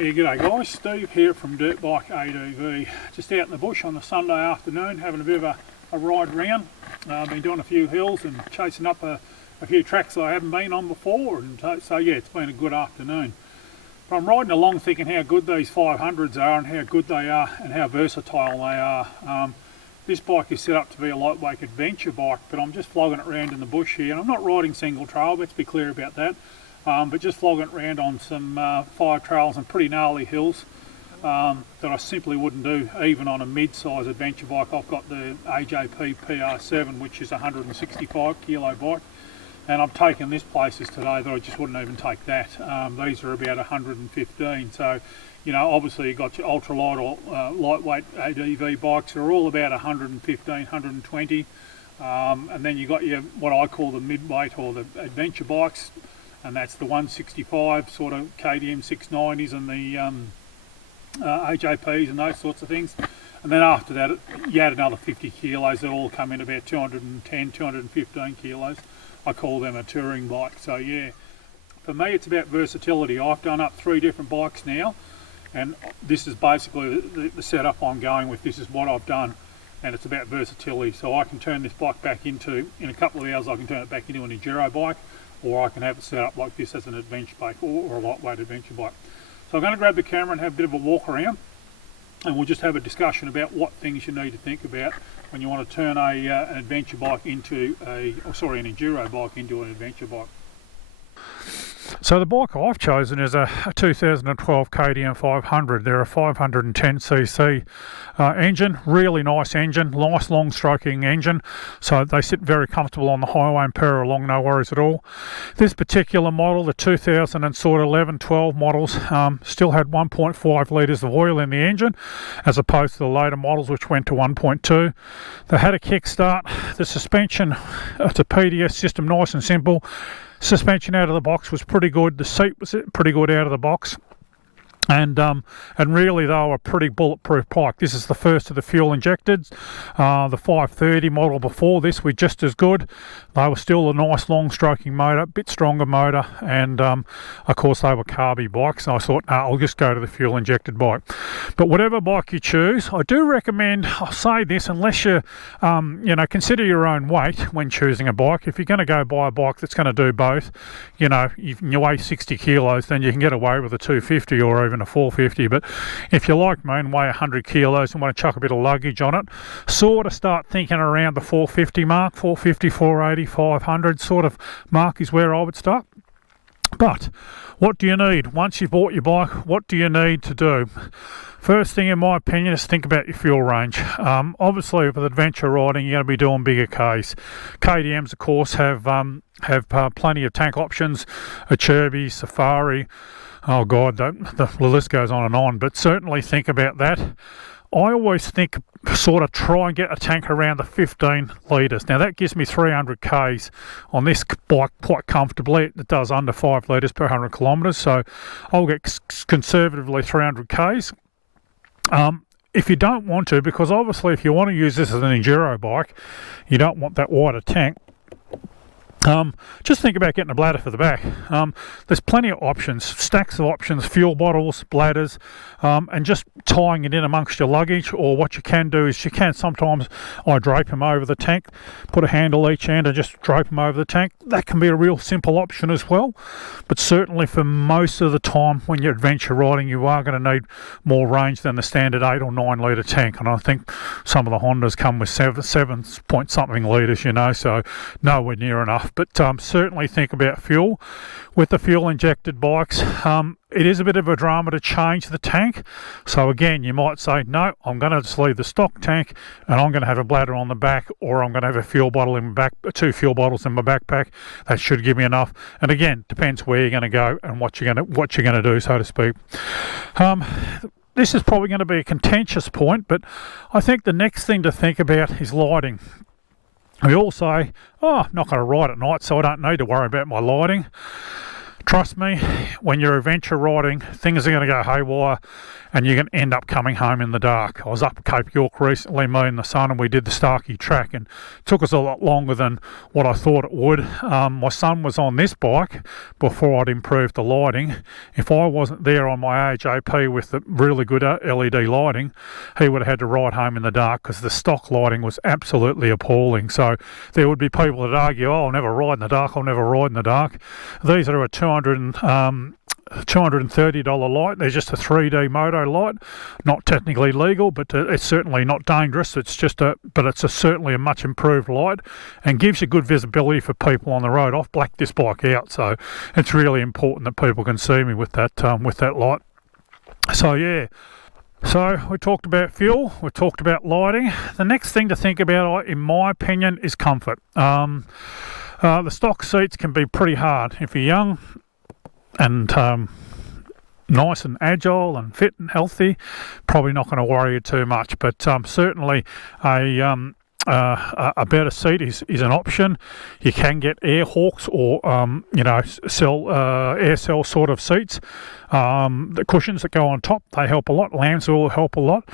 Yeah, g'day guys, Steve here from Dirt Bike ADV. Just out in the bush on a Sunday afternoon having a bit of a ride round. I've been doing a few hills and chasing up a few tracks I haven't been on before, and so yeah, it's been a good afternoon. But I'm riding along thinking how good these 500s are and how good they are and how versatile they are. This bike is set up to be a lightweight adventure bike, but I'm just flogging it around in the bush here, and I'm not riding single trail, let's be clear about that. But just flogging it around on some fire trails and pretty gnarly hills that I simply wouldn't do even on a mid-size adventure bike. I've got the AJP PR7, which is a 165 kilo bike, and I've taken this places today that I just wouldn't even take that. These are about 115, so you know, obviously you've got your ultralight or lightweight ADV bikes that are all about 115, 120, and then you've got your what I call the mid-weight or the adventure bikes, and that's the 165 sort of KTM 690s and the AJPs and those sorts of things. And then after that you add another 50 kilos, they all come in about 210, 215 kilos. I call them a touring bike. So yeah, for me it's about versatility. I've done up 3 different bikes now, and this is basically the setup I'm going with. This is what I've done, and it's about versatility. So I can turn this bike back into, in a couple of hours I can turn it back into an enduro bike, or I can have it set up like this as an adventure bike or a lightweight adventure bike. So I'm going to grab the camera and have a bit of a walk around, and we'll just have a discussion about what things you need to think about when you want to turn an adventure bike into an enduro bike into an adventure bike. So the bike I've chosen is a 2012 KTM 500. They're a 510cc engine, really nice engine, nice long stroking engine, so they sit very comfortable on the highway and purr along, no worries at all. This particular model, the 2011-12 models, still had 1.5 litres of oil in the engine, as opposed to the later models which went to 1.2. They had a kickstart. The suspension, it's a PDS system, nice and simple. Suspension out of the box was pretty good. The seat was pretty good out of the box, and really they were a pretty bulletproof bike. This is the first of the fuel injected. The 530 model before this were just as good. They were still a nice long stroking motor, a bit stronger motor, and of course they were carby bikes, and I thought, nah, I'll just go to the fuel injected bike. But whatever bike you choose, I do recommend, I'll say this, unless you consider your own weight when choosing a bike. If you're going to go buy a bike that's going to do both, you weigh 60 kilos, then you can get away with a 250 or even a 450. But if you're like me and weigh 100 kilos and want to chuck a bit of luggage on it, sort of start thinking around the 450 mark, 450, 480, 500 sort of mark is where I would start. But what do you need? Once you've bought your bike, what do you need to do? First thing, in my opinion, is think about your fuel range. Obviously, with adventure riding, you're going to be doing bigger Ks. KTMs, of course, have plenty of tank options, a Cherby, Safari. Oh God, the list goes on and on, but certainly think about that. I always think sort of try and get a tank around the 15 litres. Now that gives me 300 Ks on this bike quite comfortably. It does under 5 litres per 100 kilometres, so I'll get conservatively 300 Ks. If you don't want to, because obviously if you want to use this as an enduro bike, you don't want that wider tank. Just think about getting a bladder for the back. There's plenty of options, stacks of options, fuel bottles, bladders, and just tying it in amongst your luggage. Or what you can do is sometimes I drape them over the tank, put a handle each end and just drape them over the tank. That can be a real simple option as well, but certainly for most of the time when you're adventure riding, you are going to need more range than the standard 8 or 9 litre tank, and I think some of the Hondas come with 7 point something litres, so nowhere near enough. But certainly think about fuel. With the fuel injected bikes, it is a bit of a drama to change the tank. So again, you might say, no, I'm going to just leave the stock tank and I'm going to have a bladder on the back, or I'm going to have a fuel bottle in my back, 2 fuel bottles in my backpack. That should give me enough. And again, depends where you're going to go and what you're going to do, so to speak. This is probably going to be a contentious point, but I think the next thing to think about is lighting. We all say, oh, I'm not going to ride at night, so I don't need to worry about my lighting. Trust me, when you're adventure riding, things are going to go haywire, and you can end up coming home in the dark. I was up Cape York recently, me and the son, and we did the Starkey track, and it took us a lot longer than what I thought it would. My son was on this bike before I'd improved the lighting. If I wasn't there on my AJP with the really good LED lighting, he would have had to ride home in the dark because the stock lighting was absolutely appalling. So there would be people that argue, oh, I'll never ride in the dark, I'll never ride in the dark. These are a $230 light. They're just a 3D moto light, not technically legal, but it's certainly not dangerous. It's just certainly a much improved light and gives you good visibility for people on the road. I've blacked this bike out, so it's really important that people can see me with that light. So yeah. So we talked about fuel, we talked about lighting. The next thing to think about, in my opinion, is comfort. The stock seats can be pretty hard. If you're young and nice and agile and fit and healthy, probably not going to worry you too much. But certainly a better seat is an option. You can get air hawks or air cell sort of seats. The cushions that go on top, they help a lot. Lambs will help a lot.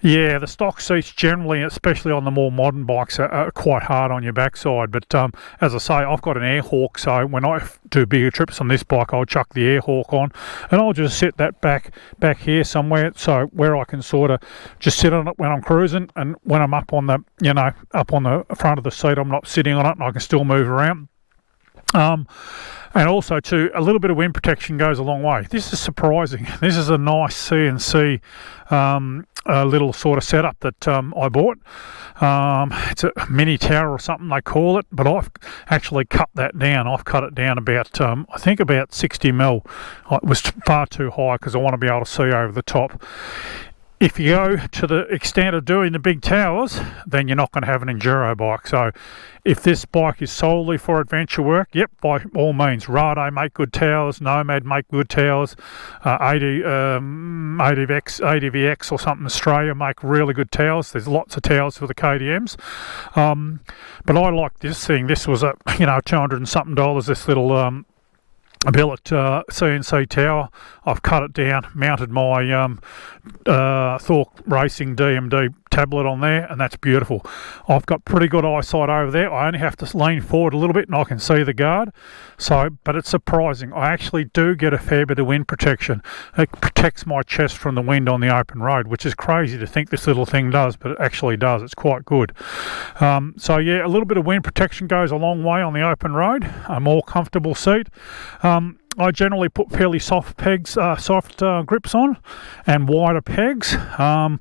Yeah, the stock seats generally, especially on the more modern bikes, are quite hard on your backside. But as I say, I've got an air hawk, so when I do bigger trips on this bike, I'll chuck the air hawk on, and I'll just sit that back here somewhere, so where I can sort of just sit on it when I'm cruising, and when I'm up on the front of the seat, I'm not sitting on it, and I can still move around. And also too, a little bit of wind protection goes a long way. This is surprising. This is a nice CNC little sort of setup that I bought. It's a mini tower or something they call it, but I've actually cut that down. I've cut it down about, I think about 60 mil. It was far too high because I want to be able to see over the top. If you go to the extent of doing the big towers, then you're not going to have an enduro bike. So if this bike is solely for adventure work, yep, by all means. Rade make good towers, Nomad make good towers, ADVX or something, Australia make really good towers. There's lots of towers for the KTMs. But I like this thing. This was $200 and something, this little billet CNC tower. I've cut it down, mounted my Thorpe Racing DMD tablet on there, and that's beautiful. I've got pretty good eyesight over there. I only have to lean forward a little bit and I can see the guard. But it's surprising. I actually do get a fair bit of wind protection. It protects my chest from the wind on the open road, which is crazy to think this little thing does, but it actually does. It's quite good. So yeah, a little bit of wind protection goes a long way on the open road. A more comfortable seat. I generally put fairly soft pegs, grips on, and wider pegs, and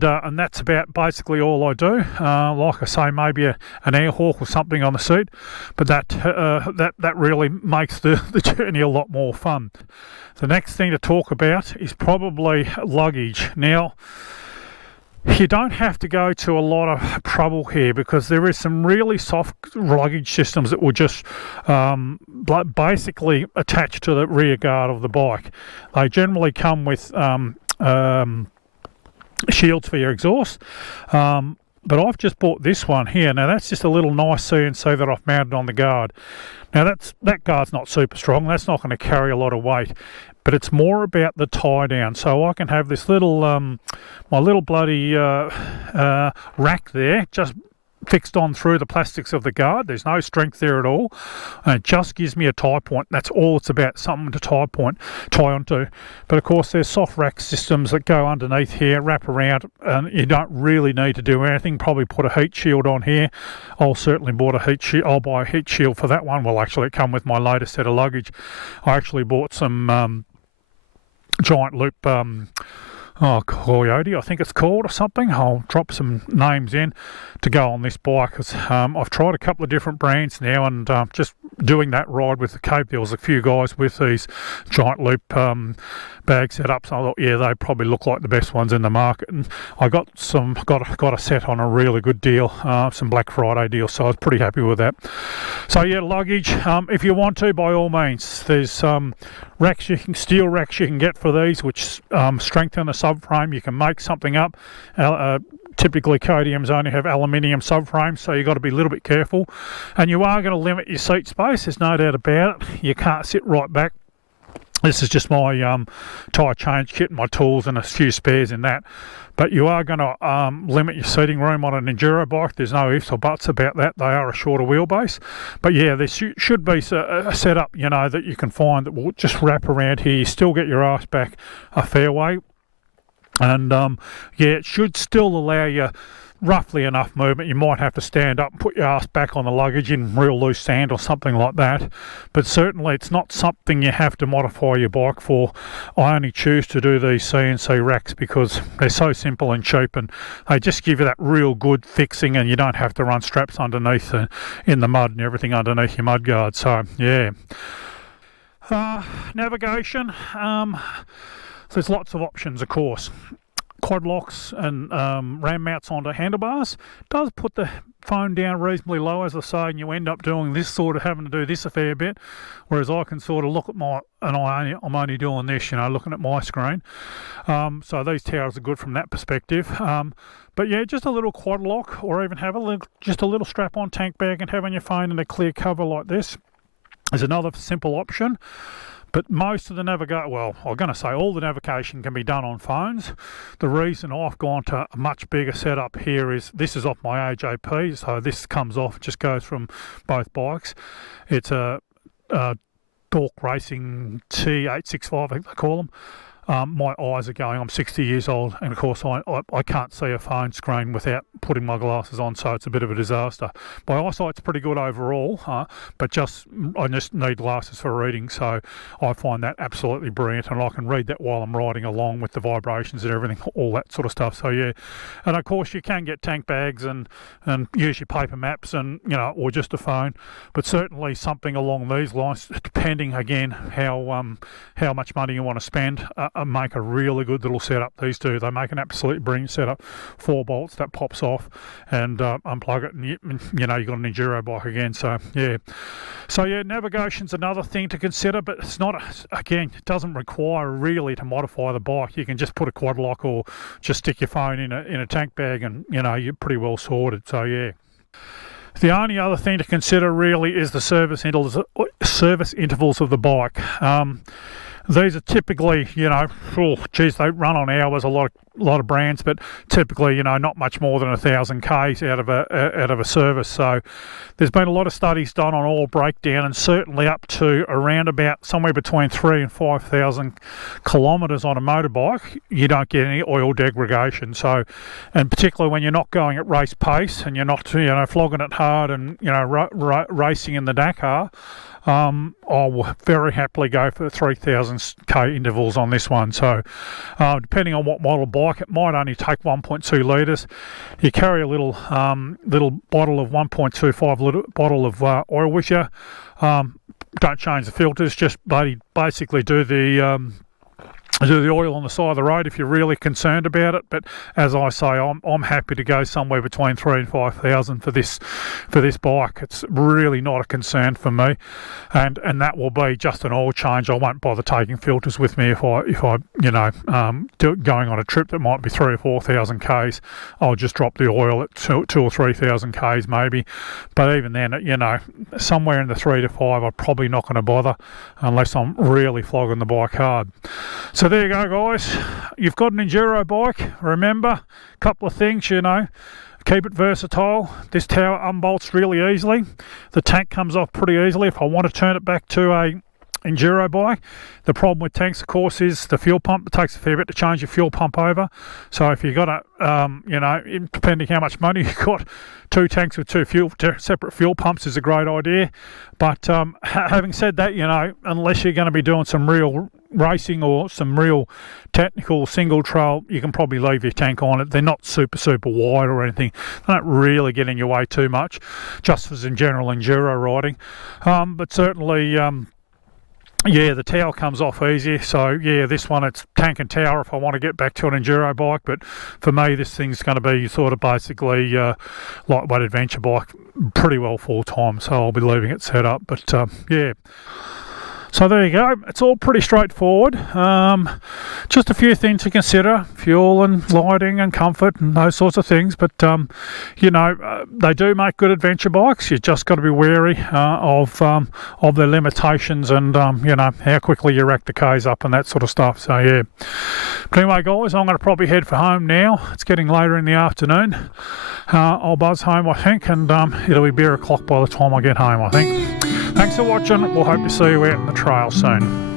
that's about basically all I do. Like I say, maybe an air hawk or something on the seat, but that really makes the journey a lot more fun. The next thing to talk about is probably luggage. Now, you don't have to go to a lot of trouble here because there is some really soft luggage systems that will just basically attach to the rear guard of the bike. They generally come with shields for your exhaust. But I've just bought this one here. Now that's just a little nice CNC that I've mounted on the guard. Now that guard's not super strong. That's not going to carry a lot of weight. But it's more about the tie down. So I can have this little, my little bloody rack there, just fixed on through the plastics of the guard. There's no strength there at all. And it just gives me a tie point. That's all it's about, something to tie onto. But of course there's soft rack systems that go underneath here, wrap around, and you don't really need to do anything. Probably put a heat shield on here. I'll certainly buy a heat shield for that one. Well, actually it come with my latest set of luggage. I actually bought some giant loop Coyote, I think it's called, or something. I'll drop some names in to go on this bike because I've tried a couple of different brands now, and just doing that ride with the Cape, there was a few guys with these giant loop bag setups. I thought, yeah, they probably look like the best ones in the market, and I got a set on a really good deal, some Black Friday deal, so I was pretty happy with that. So yeah, luggage, if you want to, by all means, there's steel racks you can get for these, which strengthen the subframe. You can make something up. Typically KTMs only have aluminium subframes, so you've got to be a little bit careful, and you are going to limit your seat space, there's no doubt about it. You can't sit right back This is just my tyre change kit, my tools and a few spares in that. But you are going to limit your seating room on an enduro bike. There's no ifs or buts about that. They are a shorter wheelbase. But yeah, there should be a setup, you know, that you can find that will just wrap around here. You still get your ass back a fair way. And yeah, it should still allow you roughly enough movement. You might have to stand up and put your ass back on the luggage in real loose sand or something like that, but certainly it's not something you have to modify your bike for. I only choose to do these CNC racks because they're so simple and cheap, and they just give you that real good fixing, and you don't have to run straps underneath in the mud and everything underneath your mud guard. So yeah, navigation, there's lots of options, of course. Quad locks and ram mounts onto handlebars does put the phone down reasonably low, as I say, and you end up doing this, sort of having to do this a fair bit, whereas I can sort of look at I'm only doing this, you know, looking at my screen. So these towers are good from that perspective. But yeah, just a little quad lock, or even have just a little strap on tank bag and having your phone in a clear cover like this is another simple option. But most of the navigation, well, I'm going to say all the navigation can be done on phones. The reason I've gone to a much bigger setup here is this is off my AJP, so this comes off, just goes from both bikes. It's a Dork Racing T865, I think they call them. My eyes are going, I'm 60 years old, and of course I can't see a phone screen without putting my glasses on, so it's a bit of a disaster. My eyesight's pretty good overall, but I just need glasses for reading, so I find that absolutely brilliant, and I can read that while I'm riding along with the vibrations and everything, all that sort of stuff. So yeah, and of course you can get tank bags and use your paper maps, and you know, or just a phone, but certainly something along these lines, depending again how much money you want to spend. Make a really good little setup. These two, they make an absolutely brilliant setup. 4 bolts that pops off, and unplug it, and you know, you've got an enduro bike again. So yeah, navigation's another thing to consider, but it's not again, it doesn't require really to modify the bike. You can just put a quad lock or just stick your phone in a tank bag, and you know, you're pretty well sorted. So yeah. The only other thing to consider really is the service intervals of the bike. These are typically, you know, they run on hours, a lot of brands, but typically, you know, not much more than 1,000 k's out of a service. So there's been a lot of studies done on oil breakdown, and certainly up to around about somewhere between 3,000 and 5,000 kilometres on a motorbike, you don't get any oil degradation. So, and particularly when you're not going at race pace and you're not, you know, flogging it hard and, you know, racing in the Dakar, I will very happily go for 3,000 k intervals on this one. So depending on what model bike, it might only take 1.2 litres. You carry a little bottle of 1.25 litre bottle of oil with you. Don't change the filters, just basically do the oil on the side of the road if you're really concerned about it. But as I say, I'm happy to go somewhere between 3,000 and 5,000 for this bike. It's really not a concern for me, and that will be just an oil change. I won't bother taking filters with me if I you know, going on a trip that might be 3,000 or 4,000 k's. I'll just drop the oil at 2,000 or 3,000 k's maybe. But even then, you know, somewhere in the 3 to 5, I'm probably not going to bother unless I'm really flogging the bike hard. So there you go, guys. You've got an enduro bike. Remember, a couple of things, you know. Keep it versatile. This tower unbolts really easily. The tank comes off pretty easily if I want to turn it back to a enduro bike. The problem with tanks, of course, is the fuel pump. It takes a fair bit to change your fuel pump over. So if you've got a, you know, depending how much money you've got, 2 tanks with 2 separate fuel pumps is a great idea. But having said that, you know, unless you're going to be doing some real racing or some real technical single trail, you can probably leave your tank on it. They're not super wide or anything. They don't really get in your way too much, just as in general enduro riding. But certainly, yeah, the tower comes off easy. So yeah, this one, it's tank and tower if I want to get back to an enduro bike. But for me, this thing's going to be sort of basically lightweight adventure bike, pretty well full time. So I'll be leaving it set up. But yeah. So there you go, it's all pretty straightforward. Just a few things to consider: fuel and lighting and comfort and those sorts of things. But you know, they do make good adventure bikes. You just got to be wary of their limitations and you know, how quickly you rack the K's up and that sort of stuff. So yeah. But anyway, guys, I'm going to probably head for home now. It's getting later in the afternoon. I'll buzz home, I think, and it'll be beer o'clock by the time I get home, I think. Thanks for watching. We'll hope to see you out in the trail soon.